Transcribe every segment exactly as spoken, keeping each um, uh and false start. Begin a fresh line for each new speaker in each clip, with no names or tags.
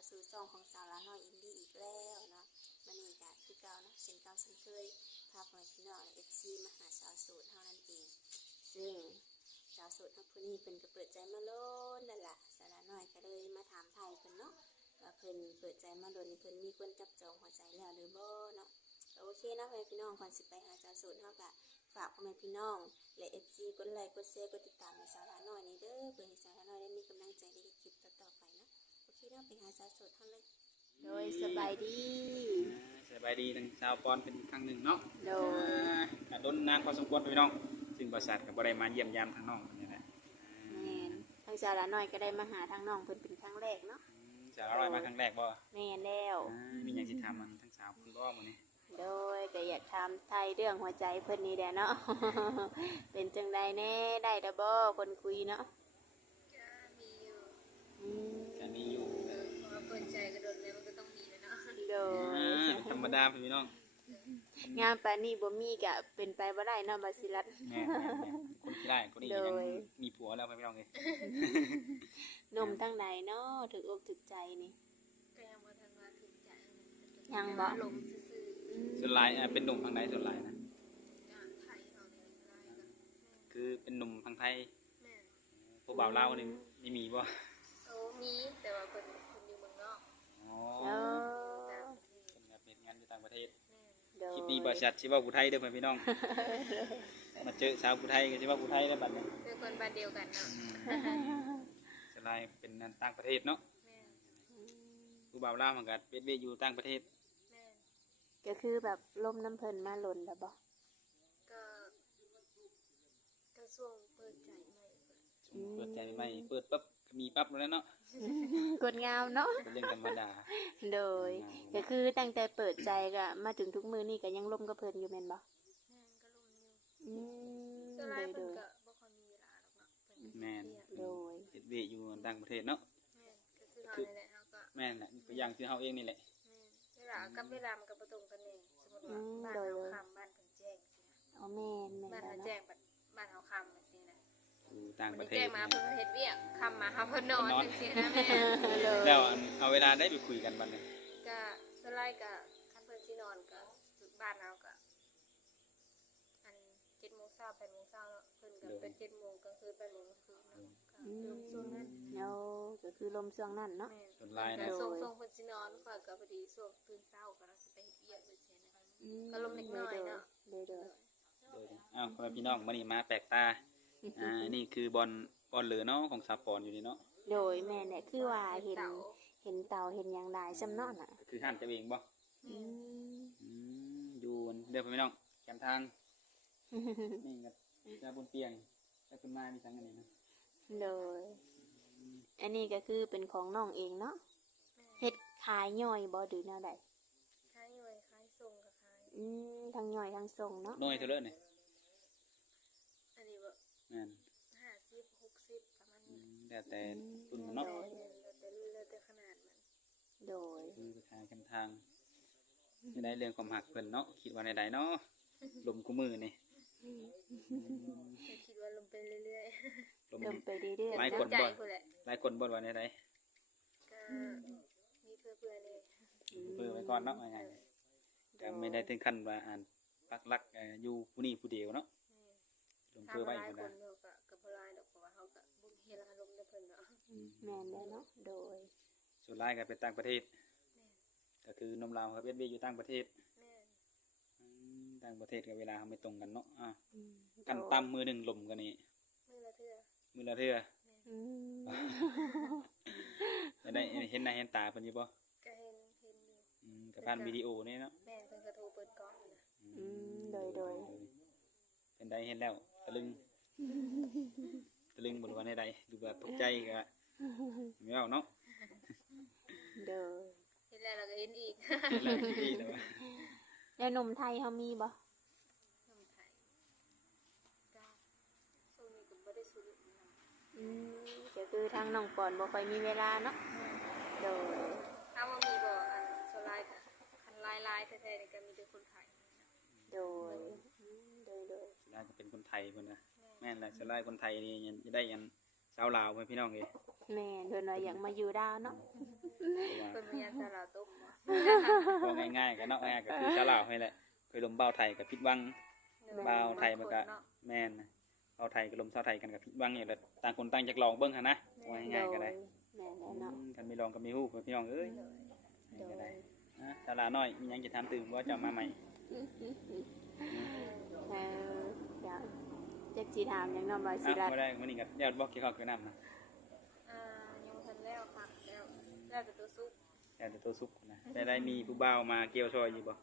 สู่ช่องของสาวละน้อยอินดี้อีกแล้วเนาะมันนี่ก็คือเก่าเนาะเส้นเก่าเส้นเคยพาพ่อพี่น้องเอฟซีมาหาสาวโสดเท่านั้นเองซึ่งสาวโสดทั้งผู้นี้เพิ่นก็เปิดใจมาโลดนั่นแหละสาวละน้อยก็เลยมาถามไทยเพิ่นเนาะว่าเพิ่นเปิดใจมาโลดนี่เพิ่นมีคนจับจองหัวใจแล้วหรือบ่เนาะโอเคนะพ่อพี่น้องก่อนสิไปหาสาวโสดเฮาก็ฝากพ่อแม่พี่น้องและเอฟซีกดไลค์กดแชร์กดติดตามให้สาวละน้อยนี่เด้อเพื่อให้สาวละน้อยได้มีกำลังใจในคลิปต่อๆไปเนาะโอเคเราไปหาสาวโสดเท่าเลยโดยสบายดี
สบายดีทั้งชาวปอนเป็นครั้งหนึ่งเนาะ
โดย
กระโดนนานพอสมควรพี่น้องซึ่งบริษัทกับบริษัทมาเยี่ยมยามทางน้องนี่แหละ
แม่นทางสาวละน้อยก็ได้มาหาทางน้องเพิ่นเป็นครั้งแรกเนาะ
สาวละน้อยมาครั้งแรกบ่
แม่นแล้ว
มีอย่างที่ถามมันทั้งสาวคุณบ่มื้อนี้
โดยก็อยากถามไทยเรื่องหัวใจเพิ่นนี่แหละเนาะ เป็นจังไดแน่ได้ดบ่คนคุยเนาะ
ก็มีอยู่
ก็มีอยู่
เออเพราะว่าเปิดใจกระโดดเลยมันก็ต้องมีแล้วเนาะ
โด
ยธรรมดาพี่น้อง
งานปานนี้บ่มีก็เป็นไปบ่ได้เนาะบาสิรัต
แม่ๆคนที่ได้คนนี้ยังมีผัวแล้วพี่น้องเอ้ย
นมทางใดเนาะถึกอกถึกใจนี่
ก็ยังบ่ทันว่าถูกใจ
ยังบ่
ลงซื่อ
ๆส่วนหลายเป็นหนุ่มทางใดส่วนหลายนะ
ก็ไทยเฮานี่หลายก็
คือเป็นหนุ่มทางไทย
แม่น
ผู้บ่าวลาวนี่มีมีบ่
โอ้มีแต่ว่าเพิ่นเพิ่นอยู่เมืองนอก
อ๋อเพิ่นก็เป็นงานอยู่ต่างประเทศคลิปนี้บริษัทสิว่าผู้ไทยเด้อพี่น้องมาเจอสาวผู้ไทยก็สิว่าผู้ไทยได้บัดนี้
เป็นคนบ้านเดียวกันเนาะ
สลายเป็นต่างประเทศเนาะผู้บ่าวลาวมันก็เป็นเวอยู่ต่างประเทศ
ก็คือแบบลมน้ำเพิ่นมาหล่นแล้วบ่
ก็ก็ช่วงเปิดใจใหม่
เปิดใจใหม่เปิดปั๊บก็มีปั๊บแล้วเนาะ
กดงามเนาะ
เป็นเรื่องธรรมดา
โดยก็คือตั้งแต่เปิดใจก็มาถึงทุกมื้อนี้ก็ยังลมกับเพิ่นอยู่แม่นบ่
แม่นก็ลมอยู่
อืม
สลายเพิ่นก็บ่ค่อยมีเวลาหรอกเนาะ
แม่น
โดย
เฮ็ดเวอยู่ต่างประเทศเนาะ
แม่นก็คือเฮานี่แหละเฮาก็
แม่นแหละก็อย่างคือเฮาเองนี่แหละ
เวลากับเวลามันก็บ่ตรงกันแน่สมมุติว่าบ้านเฮาค่ำบ้านเพิ่นแจ้งสินะ
อ๋อแม่นแม่น
บ้านเฮาแจ้งบ้านเฮาค่ำจังซี่นะ
อยู่ต่างประเทศ
แจ้งมาเพิ่นเฮ็ดเวียกค่ำมาเฮาเพิ่นนอนจังซี่นะแม่
แล้วเอาเวลาได้ไปคุยกันบัดนี้
ก็สลายก็คันเพิ่นสินอนก็บ้านเฮาก็อัน เจ็ดโมงเช้า แปดโมงเช้าเนาะเพิ่นก็เป็น เจ็ดโมงกลางคืน แปดโมงกลางคืนเนาะก็ลมช่วงนั้น
เนาะก็คือลมช่วงนั้นเนาะ
ส่วนหลายนะ
ส่งส่งเพิ่นสินอนข่อยก็พอดีช่วงตื่นเช้าก็เราสิไปเฮ็ดเวียกจังซี่นะก็ลมเล็กน้อยเนาะ
เด้อ
ๆอ้าวพี่น้องมื้อนี้มาแปลกตาอ่านี่คือบอลบอลเหลือเนาะของสาปอนอยู่นี่เนาะ
โดยแม่เนี่ยคือว่าเห็นเห็นเต่าเห็นอย่างหลายจำเนาะน่ะ
คือหันจะเองบ่
อืม
อืมอยู่เด้อพี่น้องแคมทางนี่ก็จะบนเตียงแล้วขึ้นมามีสังอันนี้นะ
โดยอันนี้ก็คือเป็นของน้องเองเนาะเฮ็ดขายย่อยบ่ดื้อแนวใด
ขายย่อยขายส่งก็ขาย
อืมทั้งย่อยทั้งส่งเนาะ
น้อยเท่าเด้อนี่
อันนี้บ่
นั่น
ห้าสิบ หกสิบประมาณนี้
แล้วแต่รุ่นเนาะ
แล้วแต่รุ่นแล้วแต่ขนาดมัน
โดย
คือขายกันทางนี่ได้เรื่องความหักเพิ่นเนาะคิดว่าใดๆเนาะลมกูมือนี่
คิดว่าลมไปเรื่อย
ๆลมไปเรื่อยๆ
หลายคนบ่หลายคนบ่ว่าใด
ๆก็มีเพื่อๆเลย
เพื่อไว้ก่อนเนาะว่าไงก็ไม่ได้ถึงขั้นว่าอ่านปักหลักอยู่ผู้นี้ผู้เดียวเนาะลมเพื่อไว้
คนก็ก็บ่หลายดอกเพราะว่าเฮาก็บ่เฮ็ดอารมณ์ในเพิ่นเนาะ
แม่นแล้วเนาะโดย
ส่วนหลายก็เป็นต่างประเทศก็คือนมลาวครับเวียอยู่ต่างประเทศต่างประเทศกับเวลาไม่ตรงกันเนาะอ่ะกันต่ำมือหนึ่งลมกันนี่
มือละเทื่อ
มือละเทื่อได้เห็นหน้าเห็นตาเพิ่นอยู่บ่
ก็เห็นเห็นอยู่
อืมกับผ่านวิดีโอนี่เนาะ
แม่เพิ่นก็โทรเปิดกล้องอยู่
อืมโดยโดย
เป็นได้เห็นแล้วตะลึงตะลึงบ่รู้ว่าในใดดูแบบตกใจก็ไม่เอาเนาะ
เด้อ
เห็นแล้วเราก็เห็นอีก
เห็นแล้วอีกแล้ว
แล้วนมไทยเฮามีบ่
นมไทยก็ช่วงนี้ก็บ่ได้ซื้อ
อืมก็คือทางน้องปอนบ่ค่อยมีเวลาเนาะโดย
ถ้าว่ามีบ่อันโซลาร์ก็คันลายๆแท้ๆนี่ก็มีแต่คนไทย
โดยโดยโดย
สลายก็เป็นคนไทยเพิ่นนะแม่นแหละสลายคนไทยนี่จะได้ยันสาวลาวเพิ่นพี่น้องเอ้ย
แม่นเพิ่นว่าอยากมาอยู่ดาวเนาะ
เพิ่นพยายามสลาวต้มบ่
ว่าง่ายๆก็เนาะง่ายๆก็คือสาวลาวให้แหละเคยลมเบาไทยกับผิดหวังเบาไทยมันก็แม่นนะเบาไทยกับลมสาวไทยกันกับผิดหวังนี่แหละต่างคนต่างจักลองเบิ่งหั่นนะว่าง่ายๆก็ได้
แม่นแล้วเนาะ
กันไม่ลองก็มีฮู้พี่น้องเอ้ย
โดย
ก็ได้นะสาวลาวน้อยมีหยังจะถามตื่นบ่เจ้ามาใหม่
เออเดี๋ยวจักสิถามหยังเนาะบ่สิ
อ่ะ
รัด
บ่ได้มื้อนี้ก็ยอดบ่เกี่ยวกับคือน้ำนะ
อ่ายังทันแล้วค่ะแล้วแล้วแต่ตัวซุป
ยอดแต่ตัวสุกนะได้ได้มีผู้บ่าวมาเกี่ยวซอยอยู่บ่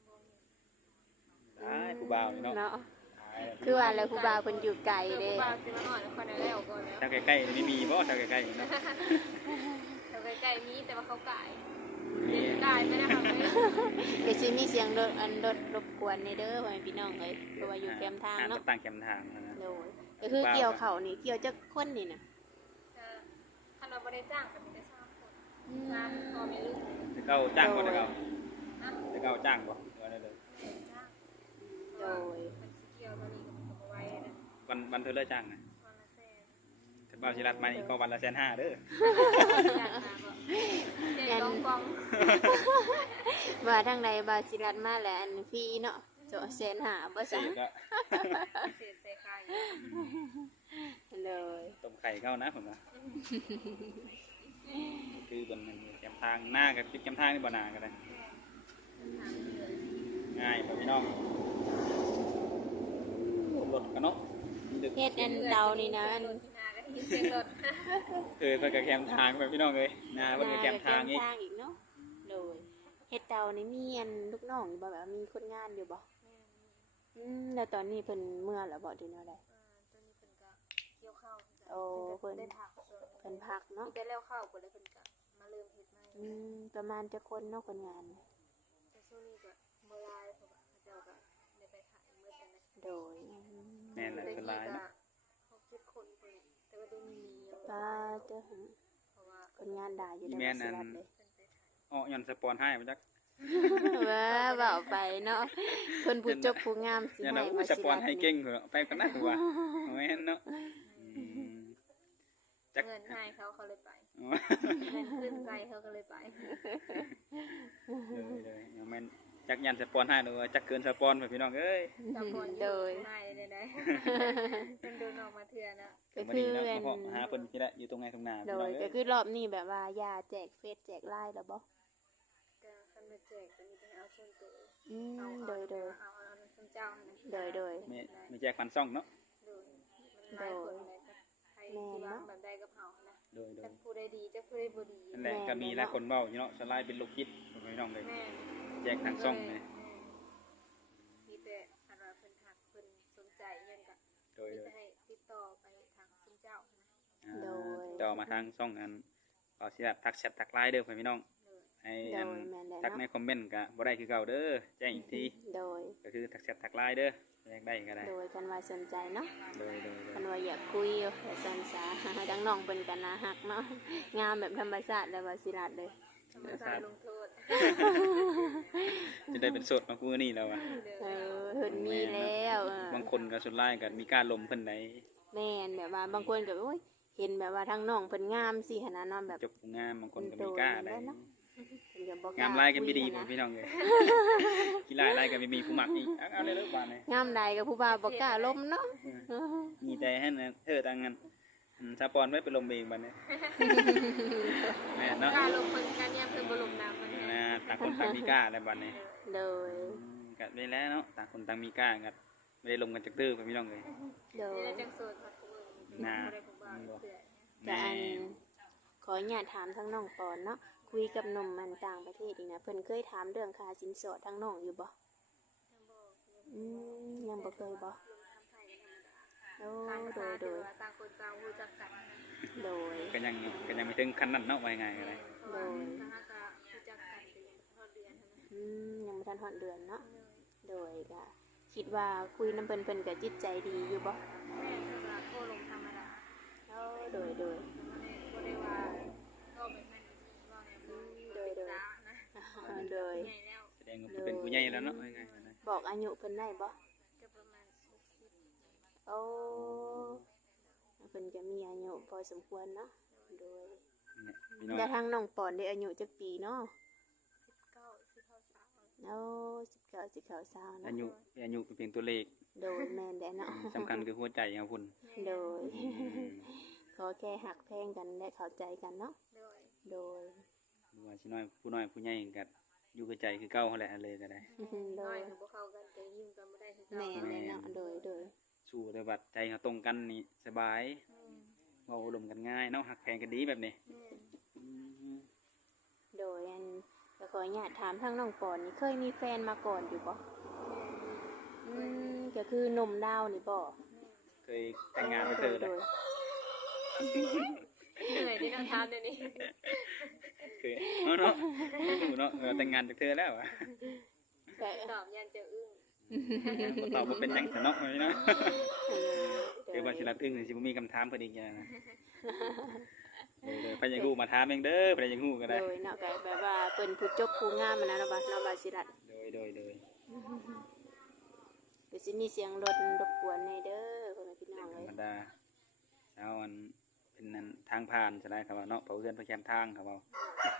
ได้ผู้บ่าวนี่เนาะ
เนาะ
ตายแล้ว
คือว่าแล้วครูบาเพิ่นอยู่ไกล
เดี๋ยว
เด้
ผู้บ่าวสิมาหน่อยแล้วคนได้แล้วก่อนแล้ว
แถวใกล้ๆนี่มีบ่แถวใกล้ๆนี่เนาะ
แถวใกล้ๆมีแต่ว่าเขากายเด็กกายไม่ได้ค่ะเลย
เดี๋ยวสิมีเสียงรถอันรถรบกวนในเด้อพ่อแม่พี่น้องเอ้ยเพราะว่าอยู่แคมป์ทางเนาะ
อ่ตั้งแคมป์ทางนะ
โดยก็คือเกี่ยวเขานี่เกี่ยวจักคนนี่น่ะ
จะคันเราไม่ได้จ้างก็มีแต่สามคนจ้างพอไม่รู้
จะเก้าจ้างบ่จะเก้า
นะ
จะเก้าจ้างบ่ว่าได้เลย
ไม่ได้จ้าง
โดย
มันสิเกี่ยวตอนนี้ก็มันก็ไว้นะ
วันวันเธอเลิกจ้างนะ
วันละแสน
ถ้าบ่าวสิรัดมานี่ก็วันละแสนห้าเด้อ
จ้างมาก็เจ๊กองกอง
ว่าทางใดบาสิรัดมาแล้วอันฟรีเนาะโจแสนหาบ่
สิ
ซะ
ก็
เศษใส่ไข่
เลย
ต้มไข่เข้านะผมว่าคือเป็นมันแคมป์ทางหน้ากับคิดแคมป์ทางนี่บ่หนาก็ได้ง่ายบ่พี่น้องรถกันเนาะดึก
เฮ็ดอันเตานี่นะอัน
รถพินาก็ที่เสียงรถ
เออเพิ่นก็แคมป์ทางไปพี่น้องเอ้ยนาเพิ่นก็แคมป์ทางอีก
ทางอีกเนาะโดยเฮ็ดเตานี่มีอันลูกน้องอยู่บ่แบบว่ามีคนงานอยู่บ่อืมแล้วตอนนี้เพิ่นเมื่อแล้วบ่ดูแนวใด
ตอนนี้เพิ่นก็เกี่ยวข้าว
โอ้เพิ่น
ได้ผักส่วน
เพิ่นพักเนาะ
ได้แล้วข้าวเพิ่นเลยเพิ่นก็มาเริ่มเฮ็ดใหม่
อืมประมาณจะคนเนาะคนงาน
แต่ช่วงนี้ก็บ่หลายเพราะว่าเขาเจ้าก็ได้ไปขายหมดแล้วนะ
โดย
แม่นแหละเป็นหลายเนาะ
หกเจ็ดคนเพิ่นแต่ว่าเดี๋ยวนี้มีเยอะ
ป้าเจ้าหา
เพราะว่า
คนงานด่าอยู่
อี
ใน
แม่
บ
น
ริ
อัน
ษัทเลย
เพิ่นไปขาย
อ้อย้อนสปอนให้มาจัก
ว่าเบาไปเนาะคนผู้จบผู้งามสิ
ยัน
ให้
เอา
มา
ส
สิ
ปอน
รัด
ให้เก่งเถอะไปกันนะตัวแม่นเนาะอืมจัก
เงินให้เขาเขาเลยไป
อ๋อ
เงินขึ้นใจเขาก็เลยไป
เลยเลยยังแม่นจักยันสปอนให้หรือว่าจักเกินสปอนไปพี่น้องเอ้ย
สปอนอ
โด
ยู่
ย
ได้ได้ได้เป็นโดนออกมาเถื่อนนะ
ก็
วัน
คื
นี้
อ
เนาะ
อัน
เพราะหาเพิ่นที่ละอยู่ตรงไหนตรงหน้า
โด
พี่น้อย ง
ก็
เอ้ย
คือรอบนี้แบบว่ายาแจกเฟซแจกไลน์แล้วบ่
ก็คันมาแจกก็มีแต่เอาส่วนตัว
อืม
เอา
โดยโดย
เอาเอาเอาส่วนเจ้านะ
โดยโดย
ไม่ไม่แจกฟันซ่องเนาะ
โดยมันหลายคนเลยจ้ะใครสิวางแบบใดกับเฮานะ
โดยโดย
จักผู้ใดดีจักผู้ใดบ่ดี
นั่นแหละก็มีหลายคนเว้าอยู่เนาะสไลด์เป็นโรคจิตพี่น้องเลย
แม่
แจกทางซ่องเลย
มีแต่คันว่าเพิ่นทักเพิ่นสนใจอิหยังก็
โดย
มี
โดย
แต่ให้ติดต่อไปทางซุมเจ้านะ
อ่าต่อมาทางซ่องอันเอาสิละทักแชททักไลน์เด้อพี่น้อง
โดย
ให้
โด
อัน
ยแม่นแล้ว
ทักใน
เนาะ
คอมเมนต์ก็บ่ได้คือเก่าเด้อแจ้งอีกที
โดย
ก็คือทักแชททักไลน์เด้อแจ้งได้ก็ได้
โดยกันว่าสนใจเนาะ
โดยโดยโด
คั
ย
นว่าอยากคุยแต่สนสา ดังน้องเพิ่นกันนะฮักเนาะงามแบบธรรมชาติแล้วว่าสิรัดเลย
ธรรมชาติลงโทษ
จะได้เป็นโสดมาคู่นี้แล้วอ่ะ
เออเพิ่นมีแล้วเออบ
างคนก็สุดท้ายก็มีการลมเพิ่นใด
แม่นแบบว่าบางคนก็โอ้ยเห็นแบบว่าทางน้องเพิ่นงามสิหันน่ะเนาะแบบ
จบงามบางคนก็มีกล้าได้
เพิ่นก็บ่กล้
งามลายกันไม่ดีผมพี่น้องเลยกีฬาลายกันไม่มีผู้หมักอีกเอาเอาเลยเลิกบานเลย
งามใดก็ผู้บ่าวบ่กล้าล้มเนาะ
มีแต่ให้นะเธอตังเงินอืมสปอนไว้ไปลมเองบันเนี่ยแม่นเนาะ
การลงเพิ่นการเนี่ยเพิ่นบ่ลงน้ำมัน
นะต่างคนต่างมีกล้าแล้วบันเนี่ย
โดย
กัดไปแล้วเนาะต่างคนต่างมีกล้ากัดไม่ได้ลงกันจากตื้อพี่น้องเลย
โดย
นี่เราจังโสดค่ะคุณบ่ได้ผมว่าเพื่อน
ก็อันขออนุญาตถามทั้งน้องปอนเนาะคุยกับหนุ่มมันต่างประเทศอีกนะเพิ่นเคยถามเรื่องค่าสินสอดทั้งน้องอยู่บ่อืมยังบ่เคยบ่โอ้
ต่าง
โด
ชาย ติ
โดย
ต่างคนต่างรู้จักกัน
โดย
ก็ยังก็ยังไม่ถึงขั้นนั้นเนาะว่าไงกันเลย
เพราะว่าทางก็รู้จักกันเป็นทอดเดือนใช่ไหม
อืมยังบ่ทันฮอดเดือนเนาะโดยก็คิดว่าคุยนํเพิ่นเพิ่นก็จิตใจดีอยู่บ่
แม่ก็ว่าโคลงธรรมดา
โอ้โดยโดย
บ่ได้ว่าก็เป็นแม่นว่าไงบ่เป็นตานะ
โดย
ใหญ่แล้ว
แสดงว่าเป็นผู้ใหญ่แล้วเนาะว่าไงกันเลย
บอกอายุเพิ่นได้บ่
ก็ประมาณหกสิบ
โอ้เพิ่นก็มีอายุพอสมควรเนาะโดย
เนี่ยพี่น้อง
แล้วทางน้องปอนได้อายุจักปีเนาะ
สิบเก้าสิบเก้าสาว
โอ้สิบเก้าสิบเก้าสาว
อา
เนาะ
ยุอายุเป็นเพียงตัวเลข
โดยแม่นแด้เนาะ
สำคัญคือหัวใจของคุณ
โดย ขอแค่หักแพงกันและเข้าใจกันเนาะ
โดย
โดย
ว่าสิน้อยผู้น้อยผู้ใหญ่ก็อยู่กับใจคือเก่าหั่นแหละเลยก็ได้
โด
น้อย
ย
คือบ่เข้ากันแต่ยิ้มกันบ่ได้คือ
แม่
เก่าน
แด้เนาะโดยโดย
สู้แต่บัดใจเขาตรงกันนี่สบาย
อืม
เว้าอารมณ์กันง่ายเนาะหักแพงกันดีแบบนี้
แม่น
อืม
โดยอันก็ขออนุญาตถามทางน้องปอนนี่เคยมีแฟนมาก่อนอยู่บ่อืมก็คือหนุ่มดาวนี่บ่
เคยแต่งงานไปเธอ
โด
เลย
ย
เหนื่อยที่ต้องทำเดี๋ยวนี้
เคยเนาะเนาะดูเนาะเออแต่งงานจากเธอแล้วอะ
ก็
ตอบยันเจออึ้ง
บ่ตอบว่าเป็นหยังซะเนาะว่าพี่เนาะ
เออ
เดี๋ยวว่าสิรับอึ้งสิบ่มีคำถามเพิ่นอีกอย่างนะเออเด้อไปยังฮู้มาถามเองเด้อไปยังฮู้ก็ได้
โดยเนาะก็แบบว่าเพิ่นผู้จบผู้งามอะนะเนาะบ่เนาะบ่สิรัด
โดยโดยโดย
เดี๋ยวสิมีเสียงรถรบกวนในเด้อพ่อแม่พี่น้อง
ธ
เล
ร
ย
รมดาเช้าอันเป็นนั่นทางผ่านใช่ไหมครับว่าเนาะเผาเรือนเผาแคมทางครับ เอา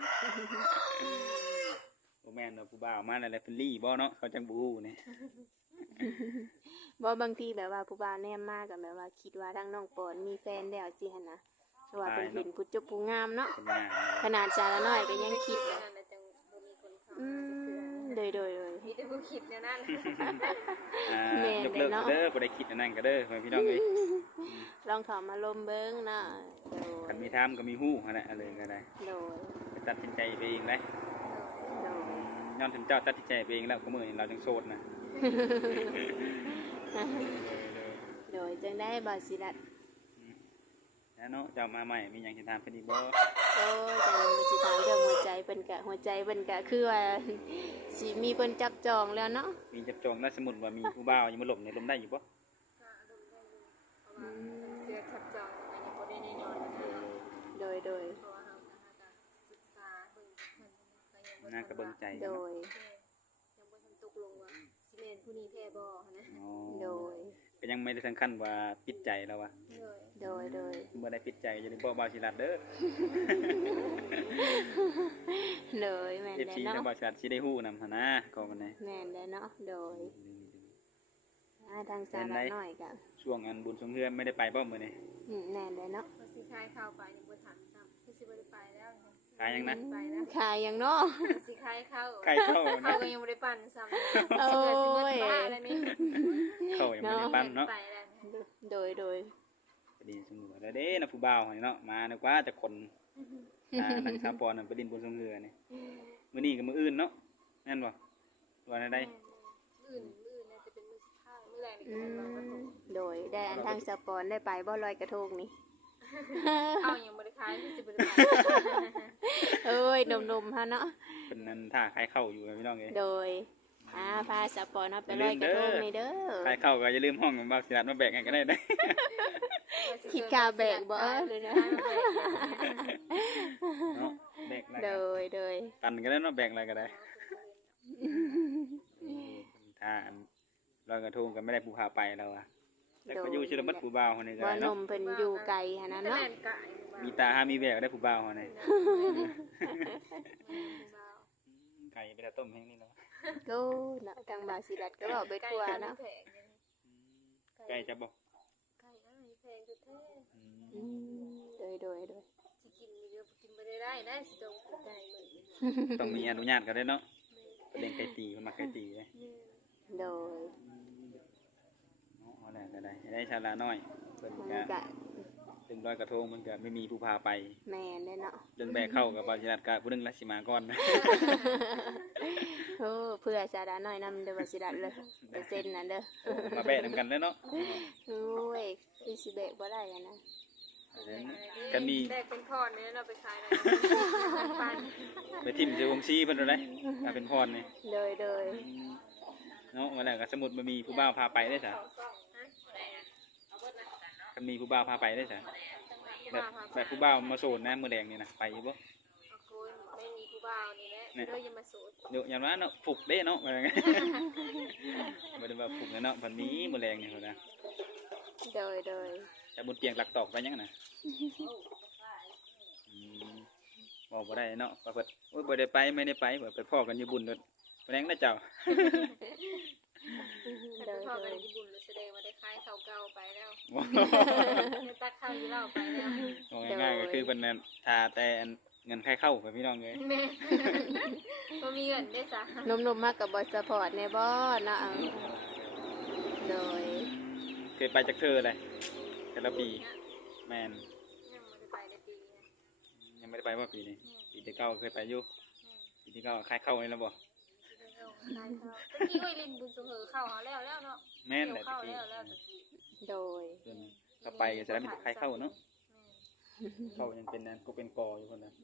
โอ้แม่นเนาะผู้บ่าวมาอะไรเป็นลี่บ่เนาะเขาจังบฮูนี่
บ่บางทีแบบว่าผู้บ่าวแนมมาก็แบบว่าคิดว่าทางน้องปอนมีแฟนแล้วสิหั่นนะเพราะว่าเพิ่นเป็นผู้จบผู้งามเนาะ
เป็นหน้า
ขนาดสารน้อยก็ยังคิด
แล้
เล
วย นั่นจังบ่มีคนเข้า
อื
มาจะเกลือ
มโดยโดยโดย
มีแต่ผู้คิดเนี่ยนั่น
อ่า
แม่น
ยกเลิก
เลยเนาะ
เด้อบ่ได้คิดอันนั้นก็เด้อพ่อพี่น้องเอ้ย
ลองเข้ามาลมเบิ่งเนาะโด
คั
ย
นมีทามก็มีฮู้นั่นแหละอะไรก็ได้
โดย
ไปตัดสินใจไปเองเลย
โดย
ย้อนถึงเจ้าตัดสินใจไปเองแล้วก็มื้อนี้เราจังโสดนะ
โดยจังได้บ่สิรัด
แล้วเนาะเจ้ามาใหม่มีหยังสิถามเพิ่นอีกบ่
โอ้ยจังมีสิถามเรื่องหัวใจเพิ่นก็หัวใจเพิ่นก็คือว่าสิมีเพิ่นจับจองแล้วเนาะ
มีจับจองแล้วสมมุติว่ามีผู้บ่าวอยู่มาหลบในลมได้อยู่บ่
ก็ลงได้อยู่เพราะว่าเป็นเสื้อชัดจองอันนี้บ่ได้แน่นอนนะ
โดยโดย
เพราะว่าเราก็ศึกษาเบิ่งมันก็ยังบ่
น่าก็เบิ่งใจ
โด
เนาะ
ย
ยังบ่ทันตกลงว่าสิแม่นผู้นี้แท้บ่นะ
อ๋อ
โดย
ก็ยังไม่ได้ถึงขั้นว่าปิดใจแล้ววะ
เลย
โดยโดย
เมื่อได้ปิดใจจะได้บอกบาวชิรัดเด้อ
เลยแม่น
เอฟ
แล้ว
ซี
เนาะ
ทางบาวชิรัดสิได้ฮู้นำหนนะก็มันได้
แม่นแล้วเนาะโดยอ่าทางสาระน้อยก็
ช่วงอันบุญสงเฮือนไม่ได้ไปบ่มื้อนี้
อืมแม่นแล้วเนาะ
พอสิคายข้าวไปนี่บ่ถามซ้ำคือสิบ่ได้ไปแล้วนะ
ขายยังนะ
ไปแล้ว
ขายยังเนาะ
สิคายข้าว
ไก่เข้า
ข้า
นะ
วก็ยังบ่ได้ปั่นซ้ำ
โอ้
สิเกิดสิเบิด
ย
บ้าแล้วนี่
เข้ายังไม่ได้ปั้นเนาะ
ไปแล้วนะ
โดยโดย
ไปดินสงเฮือแล้วเด้นะผู้บ่าวนี่เนาะมานึกว่าจะคนอ่าหลังซาปอนนั่นไปดินบุญสงเฮือนี่มื้อนี้กับมื้ออื่นเนาะแม่นบ่ว่าได้
มื้ออื่นมื้ออื่นน่าจะเป็นมื้อสุดท้ายมื้อแรกนี่
อื
ก็เป็นวันวัน
ม
ศุกร์
โดยได้อันทางสปอนได้ไปบ่ลอยกระทงนี่
ข้าวยังบ่ได้ขายคือสิบ่ได้ไป
เอ้ยหนุ่มๆฮะเนาะ
เพิ่นนั้นท่าขายเข้าอยู่พี่น้องเอ้ย
โดยอ่าพาสปอนเอาไปลอยกระทงนี่เด้อ
ขายเข้าก็อย่าลืมห้องบาวชิรัดมาแบกกันก็ได้เด้อ
คิดค่าแบกบ่เอ้ยเลยนะ
เนาะแบกอะไร
โด
กัน
ยโดย
ปันก็ได้เนาะแบกอะไรก็ได้ ถ้าอันลอยกระทงก็ไม่ได้ผู้พาไปแล้วอะแต่ก็อยู่ชิลมัดผู้บ่าวคนนี้ก็
บ่
ได้
ห
เนาะ
นุ่มเพิ่นอยู่ไกลหั่นนะ
นั่น
เนาะ
กะ
มีตาหามีแววก็ได้ผู้บ่าวคนนี้ไก่ไปถ้าต้มแห้งนี่เนาะ
โอ้เนาะทางบาสิรัดก็บอกไปทั่วเนาะ
ไก่จะบอก
ไก่อันนี้แพงแท้
อืมโดยโดยโดย
ๆสิกินนี่ก็กินบ่ได้ได้ได้สิต้องไก่เหมือน
ต้องมีอนุญาตก็ได้เนาะประเด็นไก่ตีคนมาไก่ตีเลย
โดย
เนาะเอาแหละก็ได้ได้ชาลาน้อยเพิ่น
มัน
ก็
ก็
ถึงลอยกระทงมันก็ไม่มีผู้พาไป
แม่นเด้เนาะ
เรื่องแบกเข้ากับบาชิรัดก็ผู้หนึงราชิมาก่อน
โอ้เพื่อสาระน้อยนำเด้อบาสิรัดเลยเปอร์เซ็นต์นั่นเด้อ
มาแบกนำกันแล้วเนาะ
โอ้ยคือสิเบกบ่ได้อะนะ
ก็มี
แบกเป็นพรเนี่ยเราไปขายอะไรปัน
ไปทิ่มเจอวงซีเพิ่นเอาได้ถ้าเป็นพรนี่
โดยโดย
เนาะว่าแล้วก็สมมุติมันมีผู้บ่าวพาไปได้ซะคันมีผู้บ่าวพาไปได้ซะแบบแบบผู้บ่าวมาโซนนะมื้อแดงนี่นะไปอยู่บ่
โกนไม่มีผู้บ่าวนี่แหละเลยยังมาสูด
เดี๋ยวอย่างนั้นเนาะฝึกเด้เนาะว่าไง บ่ได้ว่าฝึกนะเนาะวันนี้มื้อแรงนี่พุ่นนะ
โดยโดย
จจะบุญเปียงหลักตอกไปยังน่ะอืมบอกบ่ได้เนาะว่าเพิ่นโอ้ยบ่ได้ไปไม่ได้ไปเพิ่นไปพ้อกันอยู่บุญเด้อแปลงนะเจ้า
ถ้าไปพอกันญี่ปุ่นแสดงว่าได้คล้ายข้าวเก่าไปแล้วได้ตักข้าวอยู่เล่าไปแล้ว
บอกง่ายๆก็คือเพิ่นน่ะทาแต่อันเงินใครเข้าไปพี่น้องเอ้ย
แม่บ่มีเงินได้ซะ
นมๆมากกับบอสปอร์ตในบ่เนาะเอาโดย
เคยไปจักเทื่อเลยแต่ละปีแม่น
ยังบ่ได้ไปในปีนี้
ยังไม่ได้ไปว่าปีนี้ปีที่เก้าเคยไปอยู่ปีที่เก้าคายเข้านี่แล้วบ่
ตะกี้ไว้ลินบุญสงเหอเข้าหาแล้วแล้วเนาะ
แม่นแหละ
เข้า
ตะกี้
แล้วแล้วตะกี้
โดย
เพิ่นก็ไปก็จะได้มีแต่คายเข้าเนาะเข้ายังเป็นนั้นก็เป็นกออยู่คนนั้น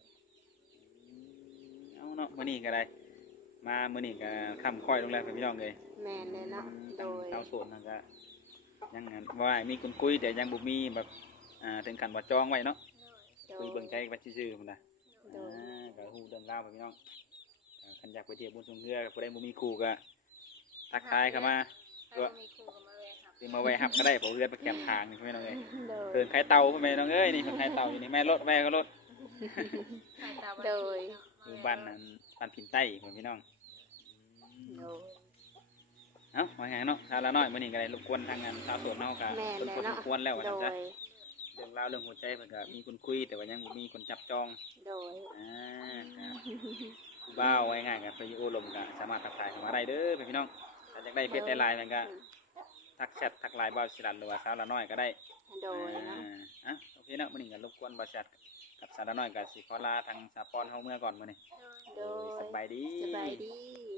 เอาเนาะมื้อนี้ก็ได้มามื้อนี้ก็ค่ำค่อยลงแล้วพี่น้องเอ้ย
แม่นเลยเนาะโดย
ชาวสวนนั่นก็ยังงั้นว่ามีคนคุยแต่ยังบ่มีแบบอ่าถึงขั้นว่าจองไว้เนาะ
โด
คุ
ย
ยเบิ่งใจว่าซื่อๆพุ่นน่ะ
โดย
อ่าก็ฮู้เรื่องราวพี่น้องอ่าคันอยากไปเที่ยวบุญสงเรือผู้ใดบ่มีคู่ก็ทักทายเข้ามา
ถ้ามีครูก็มาเลยครับ
สิมาแวะรับก็ได้เพราะเรือไปแคมทางนี่พี่น้องเอ้ย
โดย
เพิ่นขายเตาพ่อแม่น้องเอ้ยนี่เพิ่นขายเตาอยู่นี่แม่รถแม่ก็รถ
โดย
อยู่บ้านนั้นบ้านพินใต้พ่อพี่น้อง
โดย
เอ้าว่าไงเนาะชาวละน้อยมื้อนี้ก็ได้รบกวนทางงานชาวสวนเนาะก็
แม่น
เพิ่น
เลย
ก็ร
เนาะ
บกวนแล้วว่า
โด
ซั่น
ย
ซะเรื่องราวเรื่องหัวใจเพิ่นก็มีคนคุยแต่ว่ายังบ่มีคนจับจอง
โดย
อ่าครับผู้บ่าวว่าง่ายๆก็ไปอยู่โอลมก็สามารถทักทายเข้ามาได้เด้อพี่น้องถ้าอยากได้เพจได้ไลน์มันก็ทักแชททักไลน์บ่าวสิรันหรือว่าสาวละน้อยก็ได้
โดยเนาะ
อ่าอ่ะโอเคเนาะมื้อนี้ก็รบกวนบ่าวแชทกับสาวละน้อยก็สิขอลาทางสาปอนเฮาเมื่อก่อนมื้อนี้
โดย
สบายดี
สบายดี